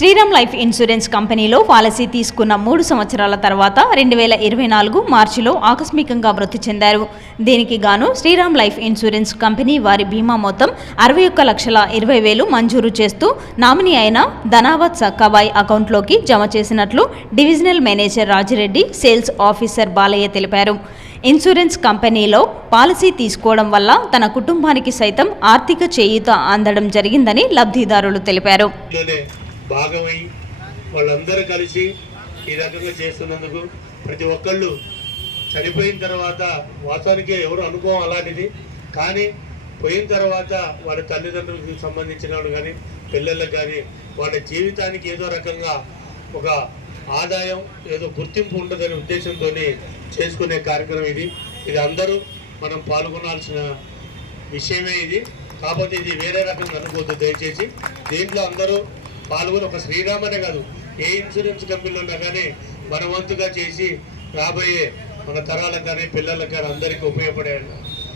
Sriram life insurance కంపెనీలో policy తీసుకున్న 3 సంవత్సరాల తర్వాత 2024 మార్చిలో ఆకస్మికంగా మృతి చెందారు. దీనికి గాను శ్రీరామ్ లైఫ్ ఇన్సూరెన్స్ కంపెనీ వారి బీమా మొత్తం 61,20,000 మంజూరు చేస్తూ నామినీ అయిన ధనావత్ సక్కాబాయ్ అకౌంట్లోకి జమ చేసినట్లు divisional manager Rajireddy, sales officer Balayya తెలిపారు. ఇన్సూరెన్స్ కంపెనీలో పాలసీ తీసుకోవడం వల్ల తన కుటుంబానికి సైతం ఆర్థిక చేయూత అందడం జరిగిందని లబ్ధిదారులు తెలిపారు. భాగమై వాళ్ళందరూ కలిసి ఈ రకంగా చేస్తున్నందుకు ప్రతి ఒక్కళ్ళు చనిపోయిన తర్వాత వాస్తవానికి ఎవరు అనుభవం అలాంటిది, కానీ పోయిన తర్వాత వాళ్ళ తల్లిదండ్రులకు సంబంధించిన వాళ్ళు కానీ పిల్లలకు కానీ వాళ్ళ జీవితానికి ఏదో రకంగా ఒక ఆదాయం ఏదో గుర్తింపు ఉండదనే ఉద్దేశంతో చేసుకునే కార్యక్రమం ఇది అందరూ మనం పాల్గొనాల్సిన విషయమే ఇది. కాకపోతే ఇది వేరే రకంగా అనుకోవద్దు దయచేసి. దీంట్లో అందరూ పాల్గొని ఒక శ్రీరామ్ అనే కాదు, ఏ ఇన్సూరెన్స్ కంపెనీలో ఉన్నా కానీ మన వంతుగా చేసి రాబోయే మన తరాలకు కానీ పిల్లలకు కానీ అందరికీ ఉపయోగపడే